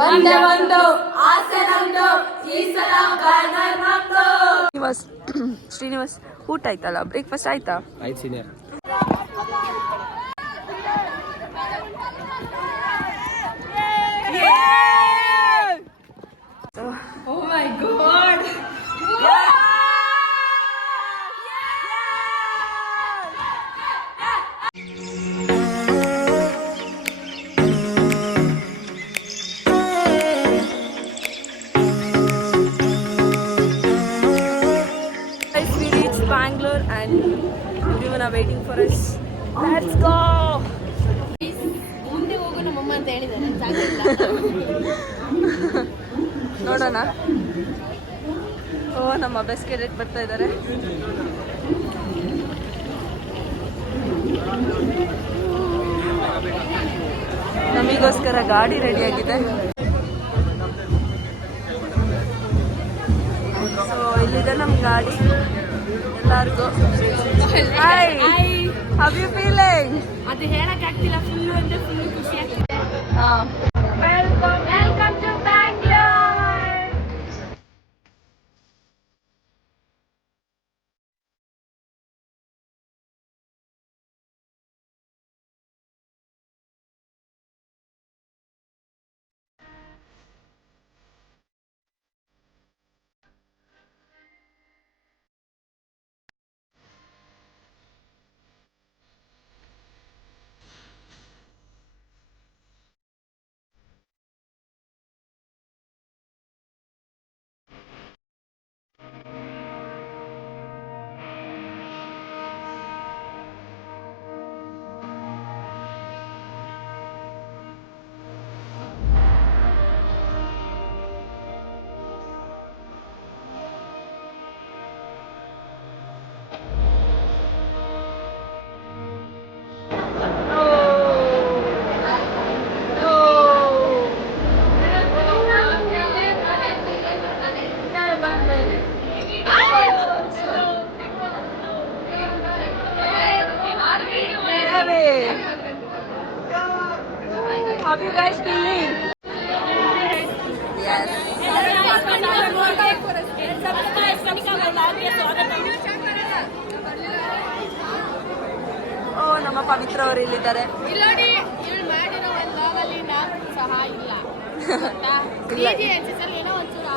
ಒಂದೇ ಒಂದು ಆಸೆ ನಮ್ದು ಈ ಸಲ ಬ್ಯಾನರ್ ನಮ್ದು. ಶ್ರೀನಿವಾಸ್ ಊಟ ಆಯ್ತಲ್ಲ, ಬ್ರೇಕ್ಫಾಸ್ಟ್ ಆಯ್ತಾ? ಆಯ್ತು senior. Oh my god. Bangalore and everyone are waiting for us. Let's go. ಮುಂದೆ ಹೋಗು ನಮ್ಮಮ್ಮ ಅಂತ ಹೇಳಿದ್ದಾರೆ, ಜಾಗ ಇಲ್ಲ. ನೋಡೋಣ. ಓ, ನಮ್ಮ ಬೆಸ್ಟ್ ಕೆಡೆಟ್ ಬರ್ತಾ ಇದ್ದಾರೆ. ನಮಗೋಸ್ಕರ ಗಾಡಿ ರೆಡಿ ಆಗಿದೆ. ಸೊ ಇಲ್ಲಿದೆ ನಮ್ಮ ಗಾಡಿ. ಎಲ್ಲರಿಗೂ ಹಾಯ್, ಹೌ ಯು ಫೀಲಿಂಗ್? ಅದು ಹೇಳಕ್ ಆಗ್ತಿಲ್ಲ, ಫುಲ್ಲು ಅಂದ್ರೆ ಫುಲ್ಲು ಖುಷಿ ಆಗ್ತಿದೆ. Welcome welcome to Bangalore. How are you guys feeling? Yes. ಓ, ನಮ್ಮ ಪವಿತ್ರ ಅವರು ಇಲ್ಲಿದ್ದಾರೆ. ಇಲ್ಲೋಡಿ, ಇವಳು ಮಾಡಿರೋ ಒಂದು ಲಾಗಲ್ಲಿ ನಾನು ಸಹ ಇಲ್ಲ. ಏನೋ ಒಂಚೂರು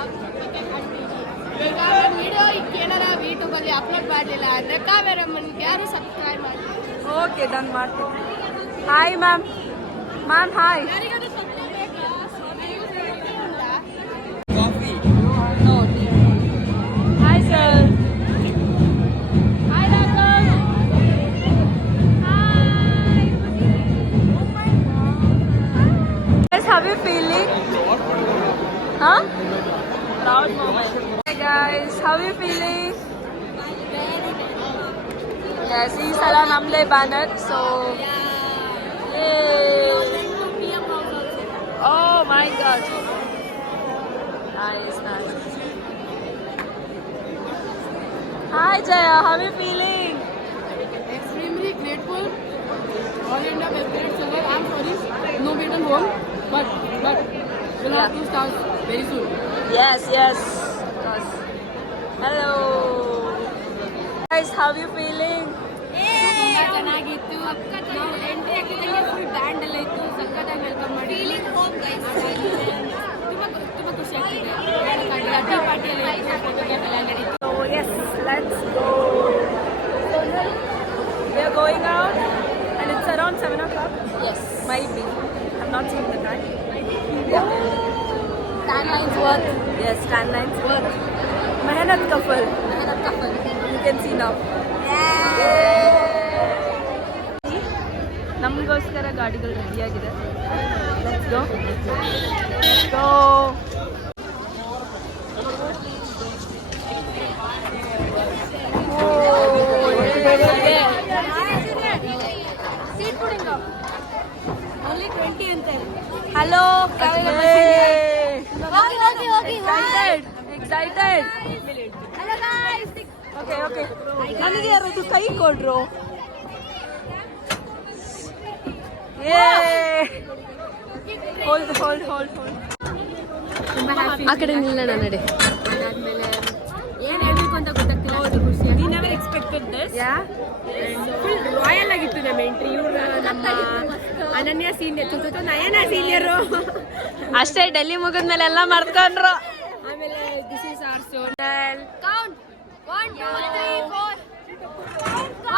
ಈಗ ವಿಡಿಯೋ ಏನಾರ ಯೂಟ್ಯೂಬಲ್ಲಿ ಅಪ್ಲೋಡ್ ಮಾಡಲಿಲ್ಲ ಅಂದರೆ ಕಾವೇರಮ್ಮನಿಗೆ ಯಾರು ಸಬ್ಸ್ಕ್ರೈಬ್ ಮಾಡಿ. ಓಕೆ, ಡನ್ ಮಾಡ್ತೀನಿ. Hi ma'am. Ma'am hi. ಯಾರಿಗಾದ್ರೂ ಸಬ್ಸ್ಕ್ರೈಬ್ ಬೇಕಾ? Hi sir. Hi doctor. Hi. Guys, how are you feeling? Huh? Proud moment. Hi guys, how are you feeling? Yes, ಈ ಸಲ ನಮ್ದೇ banner. So oh my god. Nice, nice. Hi Jaya, how are you feeling? Extremely grateful. All India best great singer. I'm sorry, no beaten home, but we'll have to start very soon. Yes, yes. Of course. Hello. Guys, how are you feeling? ಚೆನ್ನಾಗಿತ್ತು. ನಾವು entry ಹಾಕಿದಂಗೆ full band ಎಲ್ಲ ಇತ್ತು, ಸಕ್ಕತ್ತಾಗಿ welcome ಮಾಡಿ. Feeling home guys. ತುಂಬ ಖುಷಿ ಆಗ್ತಿದೆ. ಅಡ್ಡಿ party ಎಲ್ಲ ಇತ್ತು, ಫೋಟೋಗ್ರಾಫ್ ಎಲ್ಲ ನಡೀತು. So yes, let's go. We are going out and it's around 7 o'clock. Yes. Might be. I'm not seeing the time. Yeah. Tan lines worth. Yes, tan lines worth. Mehnat couple. You can see now. ನಮಗೋಸ್ಕರ ಗಾಡಿಗಳು ರೆಡಿಯಾಗಿದೆ. Let's go. Go. Only 20 ಅಂತ ಹೇಳಿ. Hello. Excited. Hello guys. Okay okay. ನನಗೆ ಯಾರದು ಕೈ ಕೊಡ್ರು. Hold. ತುಂಬಾ happy. ಆ ಕಡೆ ನಿಲ್ಲೋಣ ನಡೆ. ಅದಾದ್ಮೇಲೆ ಏನ್ ಹೇಳ್ಬೇಕು ಅಂತ ಗೊತ್ತಾಗ್ತಿಲ್ಲ, ಅಷ್ಟು ಖುಷಿ. We never expected this. Full royal ಆಗಿತ್ತು ನಮ್ಮ ಎಂಟ್ರಿ. ಇವ್ರು ನಮ್ಮ ಅನನ್ಯ ಸೀನಿಯರ್, ನಯನ ಸೀನಿಯರು. ಅಷ್ಟೇ, ಡೆಲ್ಲಿ ಮುಗಿದ್ಮೇಲೆ ಎಲ್ಲ ಮಾಡ್ಕೊಂಡ್ರು. ಆಮೇಲೆ this is our Sonal. Count 1 2 3 4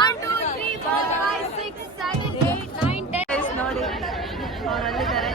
1 2 3 4 5 6 7 8 9 10. ನೋಡಿ ಅವ್ರು ಅಲ್ಲಿದ್ದಾರೆ.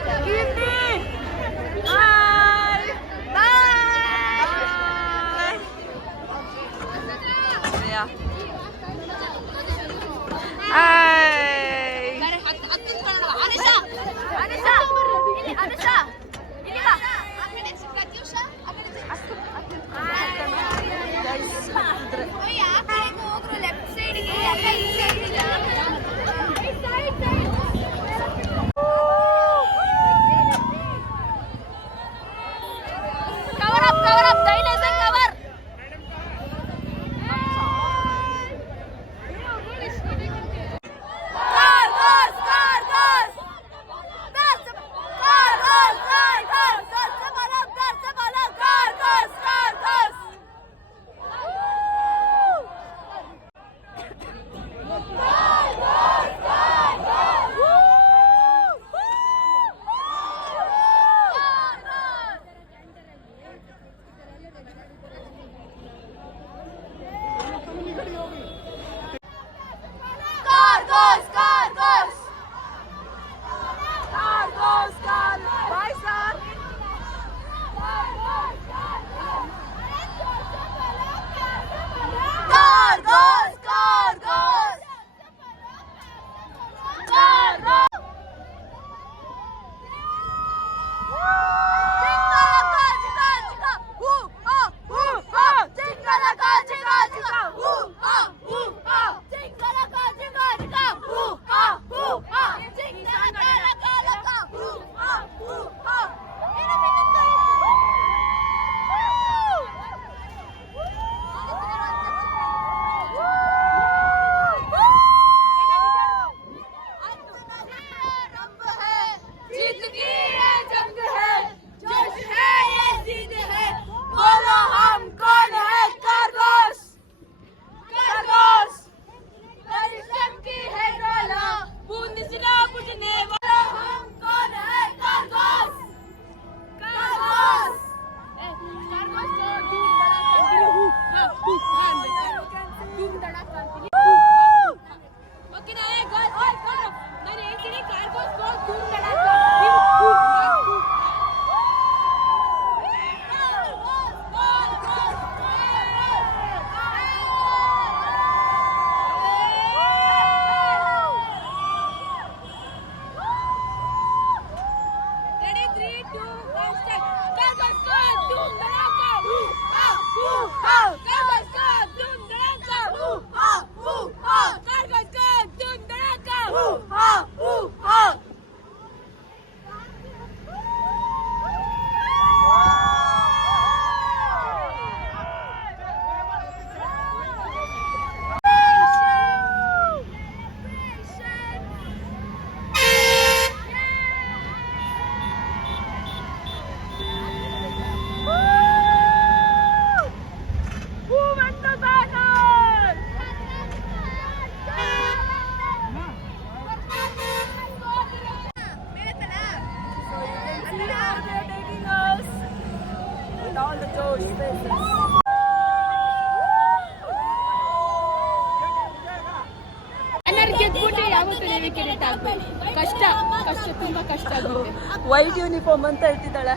ಕಷ್ಟ ಕಷ್ಟ ತುಂಬಾ ಕಷ್ಟ ಆಗುತ್ತೆ. ವೈಟ್ ಯೂನಿಫಾರ್ಮ್ ಅಂತ ಹೇಳ್ತಿದ್ದಾಳೆ.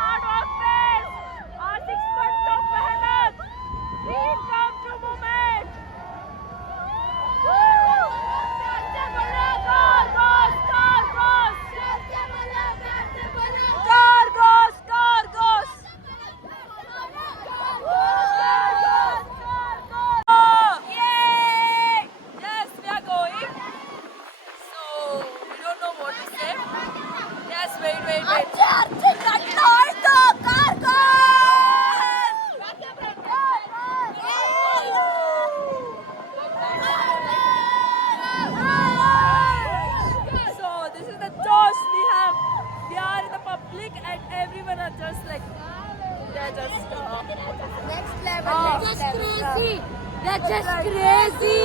Hard So this is the toast we have. We are in the public and everyone are just like they're just Next level. Oh, Just next level. crazy. That's just like- crazy.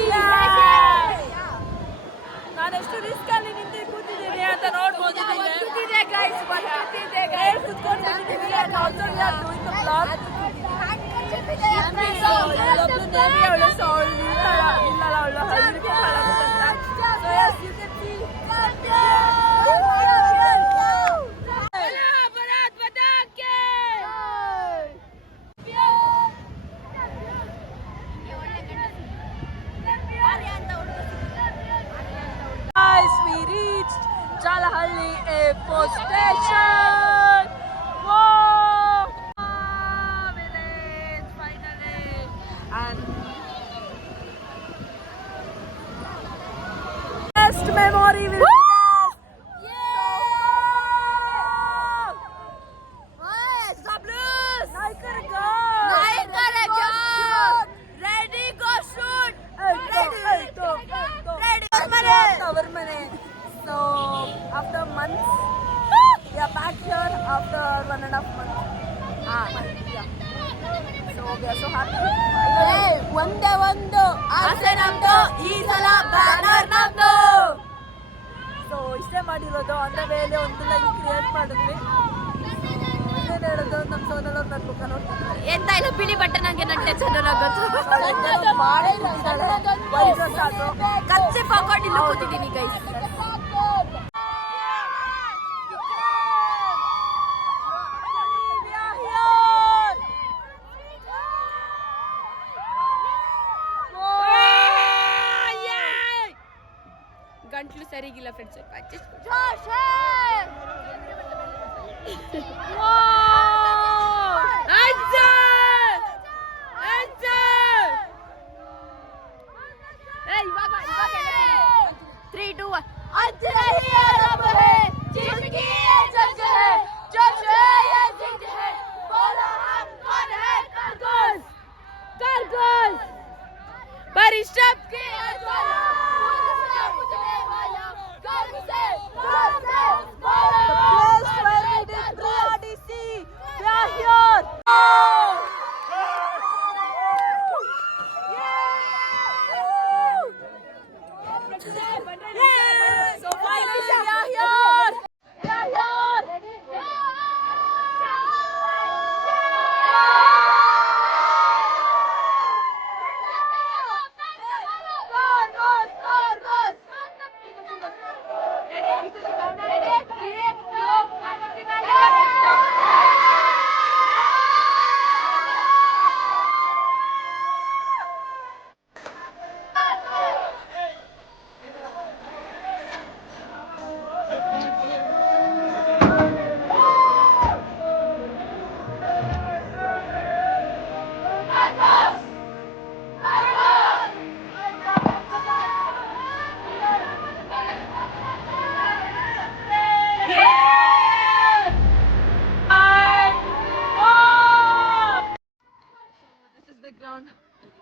ನಾನು ಎಷ್ಟು risk ಅಲ್ಲಿ ನಿಂತು ಕೂತಿದ್ದೀನಿ ಅಂತ ನೋಡ್ಬೋದು ಗೊತ್ತಿದೆ guys, ಗೊತ್ತಿದೆ guys. ಕುತ್ಕೊಂಡಿದ್ದೀನಿ and also we are doing the vlog. ಅವಳು ಸೊ ಅವಳು ಇಲ್ಲಲ್ಲ ಅವಳು ಹರಿಕೆ ಹಾಳಾಗುತ್ತಂತ. So yes, you can see. Guys, we reached Jalahalli Airport Station. Whoa! Village, finally. And best memory will be our mane. So after months, we are back here after 1.5 months. Yeah. So we are so happy. ಒಂದೇ ಒಂದು ಆಸೆ ನಮ್ದು, ಈ ಸಲ banner ನಮ್ದು. So ಇಷ್ಟೇ ಮಾಡಿರೋದು. On the ವೇಲೆ ಒಂದು ಲೈನ್ ಕ್ರಿಯೇಟ್ ಮಾಡಿದ್ವಿ. ಏನೇನು ಹೇಳೋದು ನಮ್ಮ ಸೋನಲ್ ಅವ್ರು ನನ್ನ ಮುಖ ನೋಡ್ತಿದ್ದಾರೆ. ಎಂತ ಇಲ್ಲ, ಬಿಳಿ ಬಟ್ಟೆ ನಂಗೆ ನನ್ನ ಟೆನ್ಷನ್ ಆಗುತ್ತೆ. ಕಚ್ಚೆ ಹಾಕೊಂಡು ಇಲ್ಲಿ ಕೂತಿದ್ದೀನಿ ಗೈಸ್. ಗಂಟ್ಲು ಸರಿಗಿಲ್ಲ friends.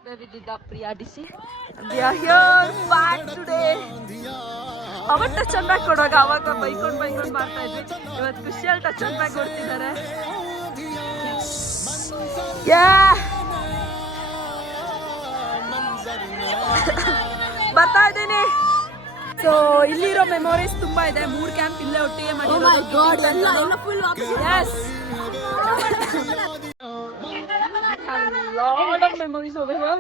Where we did the pre-ADC. We are here back today. ಅವತ್ತು ಟಚ್ ಅನ್ ಬ್ಯಾಗ್ ಕೊಡುವಾಗ ಅವಾಗ ಬೈಕೊಂಡು ಮಾಡ್ತಾ ಇದ್ವಿ. ಇವತ್ತು ಖುಷಿಯಲ್ಲಿ ಟಚ್ ಅನ್ ಬ್ಯಾಗ್ ಕೊಡ್ತಿದ್ದಾರೆ. ಬರ್ತಾ ಇದ್ದೀನಿ. ಸೊ ಇಲ್ಲಿರೋ ಮೆಮೊರೀಸ್ ತುಂಬಾ ಇದೆ. 3 ಕ್ಯಾಂಪ್ ಇಲ್ಲೇ ಒಟ್ಟಿಗೆ ಮಾಡಿರೋದು. Yes. Lot of memories over here.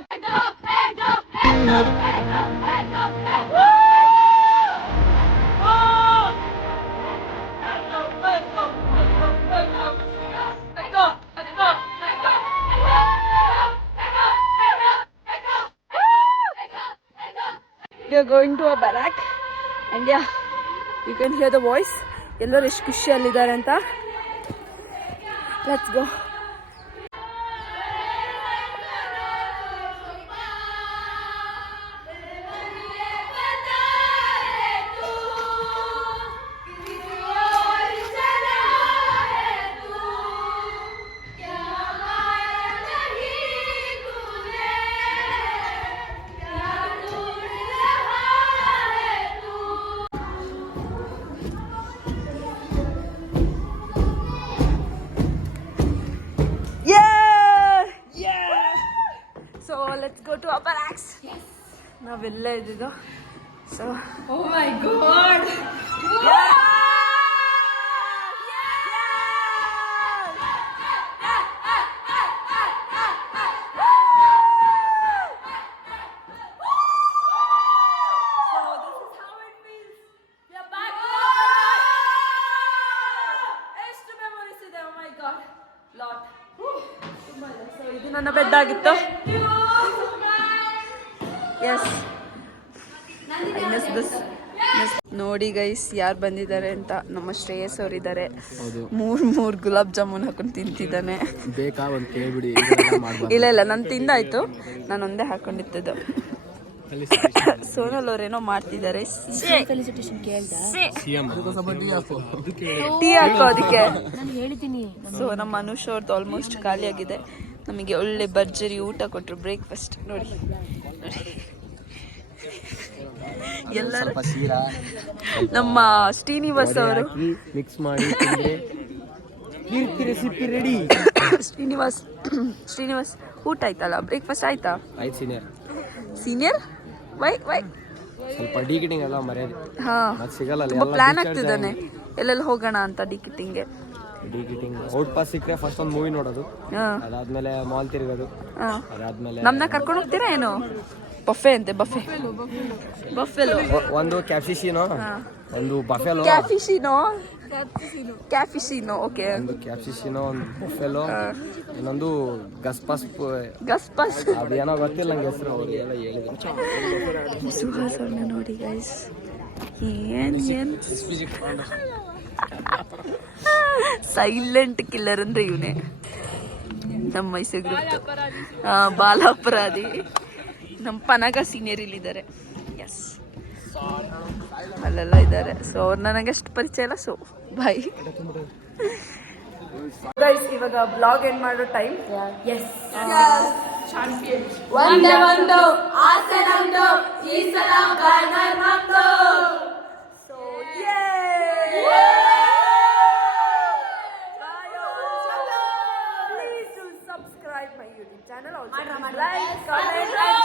We are going to a barrack and yeah, you can hear the voice. ಎಲ್ಲರೂ ಎಷ್ಟು ಖುಷಿಯಲ್ಲಿದ್ದಾರೆ ಅಂತ. Let's go. ಇವೆಲ್ಲ ಇದ್ದಿದ್ದು. ಸೊ ಓ ಮೈ ಗಾಡ್ ಇದು ನನ್ನ ಬೆಡ್ ಆಗಿತ್ತು. ಎಸ್ ನೋಡಿ ಗೈಸ್ ಯಾರು ಬಂದಿದ್ದಾರೆ ಅಂತ. ನಮ್ಮ ಶ್ರೇಯಸ್ ಅವರಿದ್ದಾರೆ. ಮೂರ್ ಗುಲಾಬ್ ಜಾಮೂನ್ ಹಾಕೊಂಡು ತಿಂತಿದ್ದಾನೆ. ಬೇಕಾ ಒಂದು ಕೇಳ್ಬಿಡಿ. ಇಲ್ಲ ನಾನು ತಿಂದಾಯ್ತು, ನಾನು ಒಂದೇ ಹಾಕೊಂಡಿದ್ದು. ಸೋನಲ್ ಅವ್ರೇನೋ ಮಾಡ್ತಿದ್ದಾರೆ. ಟೀ ಹಾಕೋ ಅದಕ್ಕೆ. ಸೊ ನಮ್ಮ ಅನುಷ್ ಅವ್ರದ್ದು ಆಲ್ಮೋಸ್ಟ್ ಖಾಲಿ ಆಗಿದೆ. ನಮಗೆ ಒಳ್ಳೆ ಭರ್ಜರಿ ಊಟ ಕೊಟ್ಟರು, ಬ್ರೇಕ್ಫಾಸ್ಟ್ ನೋಡಿ. ಎಲ್ಲರೂ ನಮ್ಮ ಶ್ರೀನಿವಾಸ್ ಅವರು ಮಿಕ್ಸ್ ಮಾಡಿ ರೆಸಿಪಿ ರೆಡಿ. ಶ್ರೀನಿವಾಸ್ ಊಟ ಆಯ್ತಲ್ಲ, ಬ್ರೇಕ್ಫಾಸ್ಟ್ ಆಯ್ತಾ? ಆಯ್ತು ಸೀನಿಯರ್ ವೈ ಸ್ವಲ್ಪ ಡಿಕಿಟಿಂಗ್ ಎಲ್ಲ ಮರ್ಯಾದೆ. ಹಾ, ಸಿಗಲ್ಲ. ತುಂಬಾ ಪ್ಲಾನ್ ಆಗ್ತಿದ್ದಾನೆ ಎಲ್ಲೆಲ್ಲಿ ಹೋಗೋಣ ಅಂತ ಡಿಕಿಟಿಂಗ್ಗೆ. ಔಟ್ ಪಾಸ್ ಸಿಕ್ಕರೆ ಫಸ್ಟ್ ಒಂದು ಮೂವಿ ನೋಡೋದು, ಅದಾದ್ಮೇಲೆ ಮಾಲ್ ತಿರುಗೋದು, ಅದಾದ್ಮೇಲೆ ನಮ್ನ ಕರ್ಕೊಂಡು ಹೋಗ್ತೀರಾ ಏನು? ಬಫೆ ಅಂತೆ, ಬಫೆಲೋ. ಒಂದು ಕ್ಯಾಪ್ಸಿನೋ, ಒಂದು ಬಫೆಲೋ. ಕ್ಯಾಫಿಸಿನೋ ಓಕೆ. ಒಂದು ಕ್ಯಾಪ್ಸಿನೋ, ಒಂದು ಬಫೆಲೋ, ಇನ್ನೊಂದು ಗಸ್ಪಾಸ್. ಅದೇನೋ ಗೊತ್ತಿಲ್ಲ ನಂಗೆ ಹೆಸರು. ಅವರಿಗೆಲ್ಲ ಹೇಳಿದ್ರು. ಸುಹಾಸ್ ಅವ್ರನ್ನ ನೋಡಿ ಗೈಸ್. ಏನ್ ಸೈಲೆಂಟ್ ಕಿಲ್ಲರ್ ಅಂದ್ರೆ ಇವನೇ, ನಮ್ಮ ಮೈಸೂರು ಗ್ರೂಪ್ ಬಾಲ ಅಪರಾಧಿ. ನಮ್ಮ ಪನಗ ಸೀನಿಯರ್ ಇಲ್ಲಿದ್ದಾರೆ. ಎಸ್, ಅಲ್ಲೆಲ್ಲ ಇದ್ದಾರೆ. ಸೊ ಅವ್ರು ನನಗೆ ಅಷ್ಟು ಪರಿಚಯ ಇಲ್ಲ. ಸೊ ಬಾಯ್ ಗೈಸ್, ಇವಾಗ ಬ್ಲಾಗ್ ಎಂಡ್ ಮಾಡೋ ಟೈಮ್. ಎಸ್, ಒಂದೇ ಒಂದು ಆಸೆ ನಮ್ದು, ಈ ಸಲ ಕಾರ್ನರ್ ನಮ್ದು. So please do subscribe my YouTube channel. Also like, comment, and